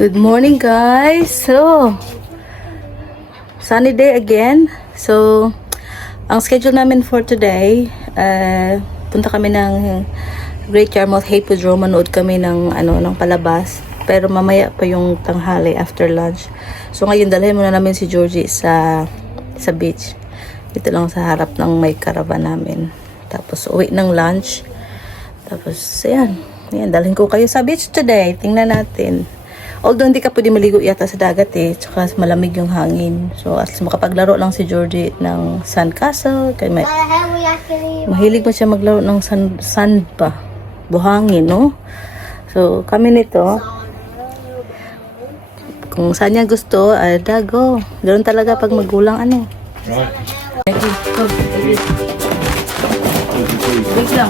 Good morning guys. So, sunny day again. So, ang schedule namin for today, punta kami ng Great Yarmouth Hippodrome, manood kami ng ng palabas. Pero mamaya pa yung tanghali after lunch. So ngayon dalhin muna namin si Georgie sa beach. Dito lang sa harap ng may caravan namin. Tapos uwi ng lunch. Tapos ayan, dalhin ko kayo sa beach today. Tingnan natin. Although hindi ka pwede maligo yata sa dagat tsaka malamig yung hangin. So at makapaglaro lang si Georgie ng sandcastle. Kaya mahilig mo siya maglaro ng sand pa. Buhangin, no? So kami nito, kung saan niya gusto, dago. Ganoon talaga pag magulang Right. Wait lang.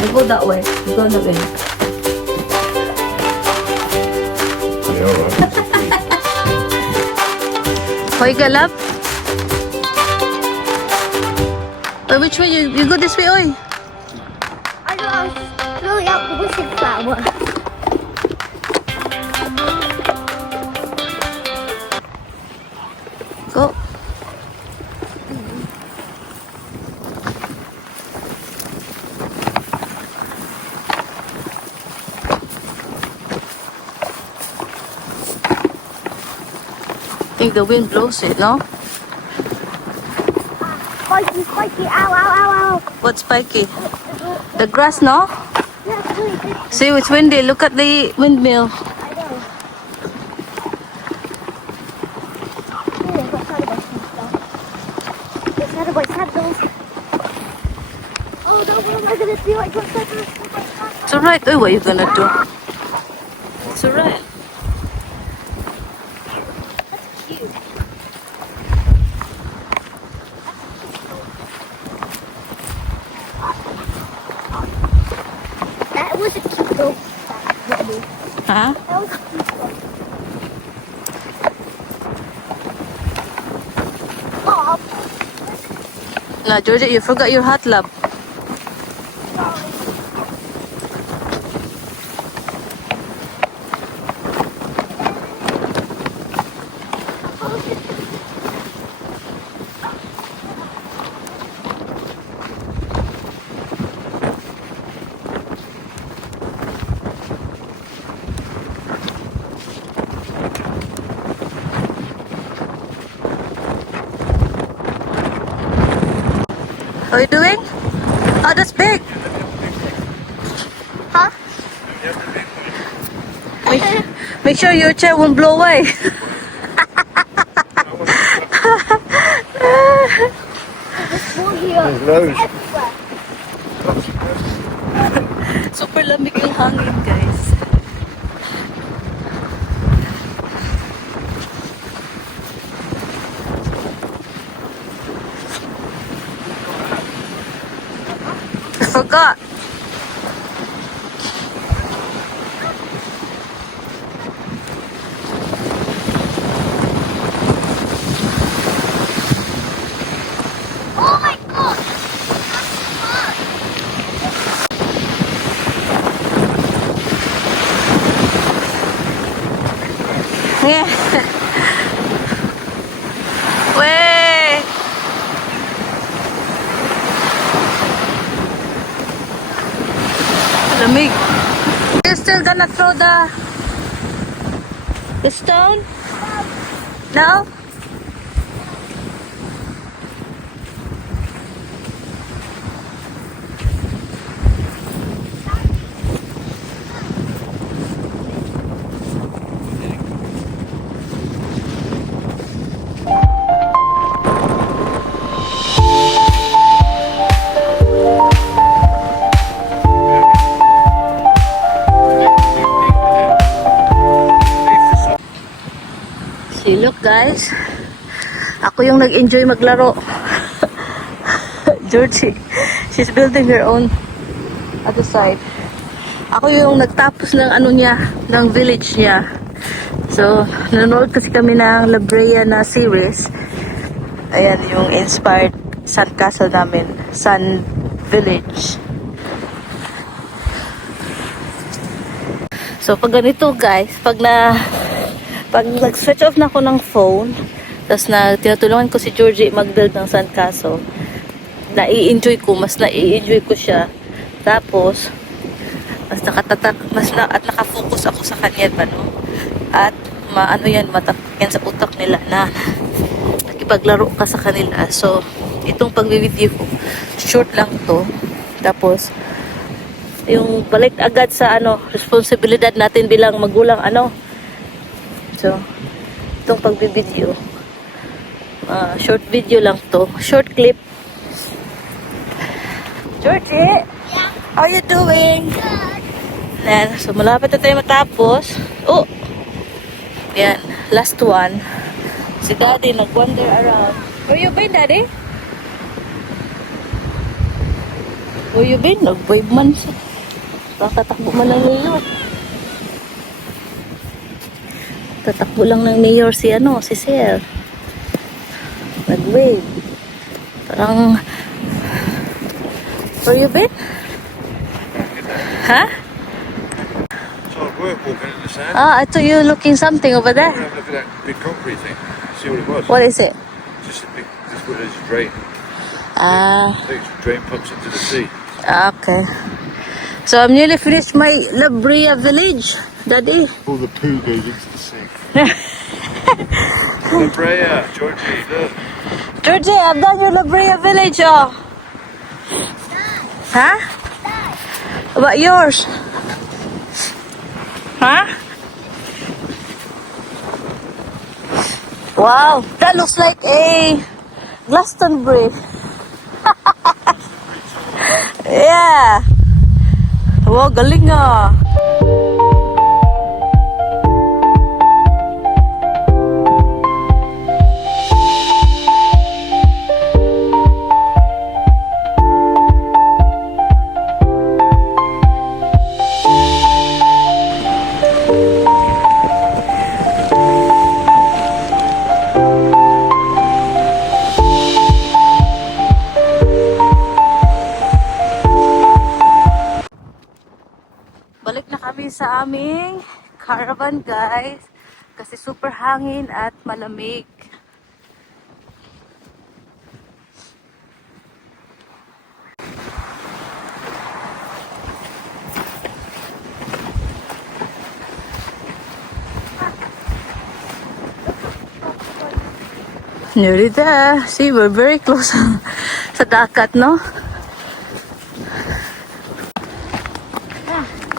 You go that way. You go that way. Yeah, all right. Hoy, galap. Oh, which way? You go this way, oy. I know, really out the wishing flower. Go. I think the wind blows it, no? Spiky, spiky, ow, ow, ow, ow. What's spiky? The grass, no? Yeah, please. See, it's windy. Look at the windmill. I know. Oh, I got saddlebags and stuff. There's saddlebags. Oh no, what am I gonna do? I got saddlebags. It's alright. Oh, what are you gonna do? It's alright. Cute. That was a cute though. Huh? That was a cute though. Oh, No, Georgie, you forgot your hot lab. What are you doing? Oh, that's big. huh? Make sure your chair won't blow away. More here. There's loads. Everywhere. Super lamig yung hangin, guys. I forgot. Oh my god! Yeah. Way. Lamig. You still gonna throw the stone? No? See, look guys. Ako yung nag-enjoy maglaro. Georgie, she's building her own other side. Ako yung nagtapos ng ng village niya. So, nanonood kasi kami ng La Brea na series. Ayan yung inspired sandcastle namin, Sand Village. So pag ganito guys, pag Pag nag-switch off na ako ng phone, tapos tinutulungan ko si Georgie mag-build ng sandkaso, nai-enjoy ko siya. Tapos, mas nakatatak, at nakafocus ako sa kanya pa, no? At matatak yan sa utak nila na nakipaglaro ka sa kanila. So, itong pag-video ko, short lang to. Tapos, yung balik agad sa responsibilidad natin bilang magulang, So, itong pag-video, short video lang to. Short clip. Georgie! Yeah. How you doing? Good. Yan. So, malapit na tayo matapos. Oh! Yan. Last one. Si Daddy nag-wander around. Where you been, Daddy? Where you been? Nag-wave man siya. Tatakbo man ng mayor. Tatakbo lang ng mayor si Sir. Nag-wave. Parang... Where you been? Huh? It's hard work walking in the sand. I thought you were looking something over there. Have a look at that big concrete thing. See what it was. What is it? Just a big, this what it is, a drain. Big drain pumps into the sea. Okay. So I'm nearly finished my La Brea village, Daddy. All the poo goes into the sea. La Brea, Georgie, look. Georgie, I've done your La Brea village, oh. Huh? What about yours? Huh? Wow, that looks like a Glastonbury. Yeah. Wow, galing ah. Balik na kami sa aming caravan, guys. Kasi super hangin at malamig. Nearly there. See, we're very close sa dagat, no?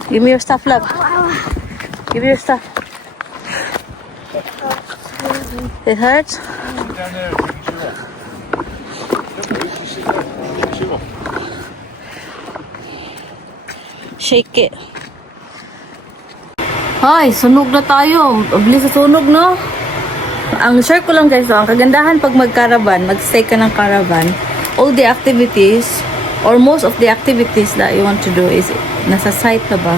Give me your stuff, love. Give me your stuff. It hurts? Down there and take your shoe off. Look, you see that? Take your shoe off. Shake it. Ay, sunog na tayo. Bilis sa sunog, no? Ang share ko lang, guys, ang kagandahan pag mag-caravan, mag-stay ka ng caravan, all the activities, or most of the activities that you want to do is nasa site na ba?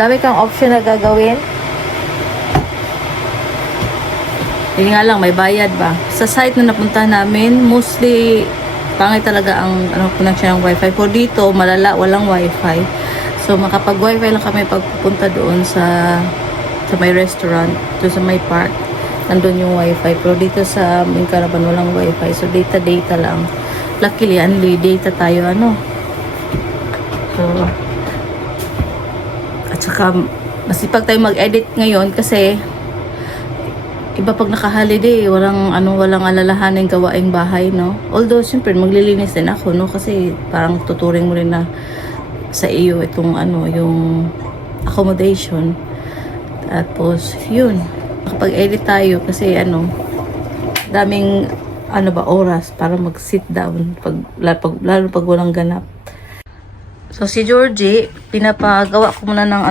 Dami kang option na gagawin. Yun nga lang, may bayad ba? Sa site na napunta namin, mostly, pangit talaga ang connection ng wifi. For dito, malala, walang wifi. So, makapag-wifi lang kami pagpupunta doon sa may restaurant, doon sa may park. Nandun yung wifi. Pero dito sa aming caravan, walang wifi. So, data lang. Luckily, only data tayo, So, at saka, masipag tayo mag-edit ngayon kasi iba pag naka-holiday, walang alalahanin gawaing bahay, no? Although, siyempre, maglilinis din ako, no? Kasi parang tuturing mo rin na sa iyo itong yung accommodation. Tapos, yun. Kapag-edit tayo kasi daming oras para mag-sit down lalo pag walang ganap. So si Georgie, pinapagawa ko muna ng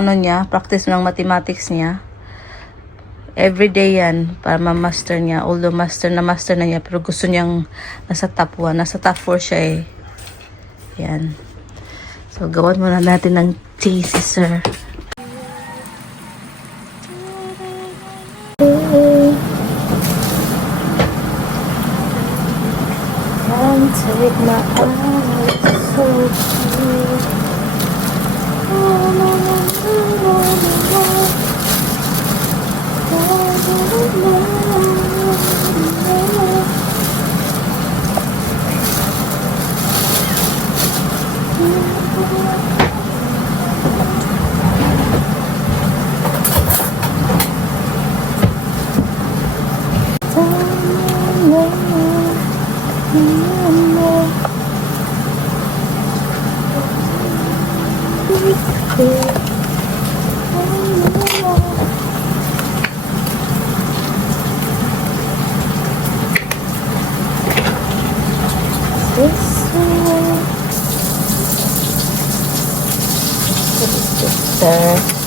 practice ng mathematics niya. Everyday yan para ma-master niya. Although master na niya, pero gusto niyang nasa top 1, nasa top 4 siya eh. Yan. So gawan muna natin ng thesis, sir. Take my eyes so cute. Oh, no, no, no, no, no, no. Sir.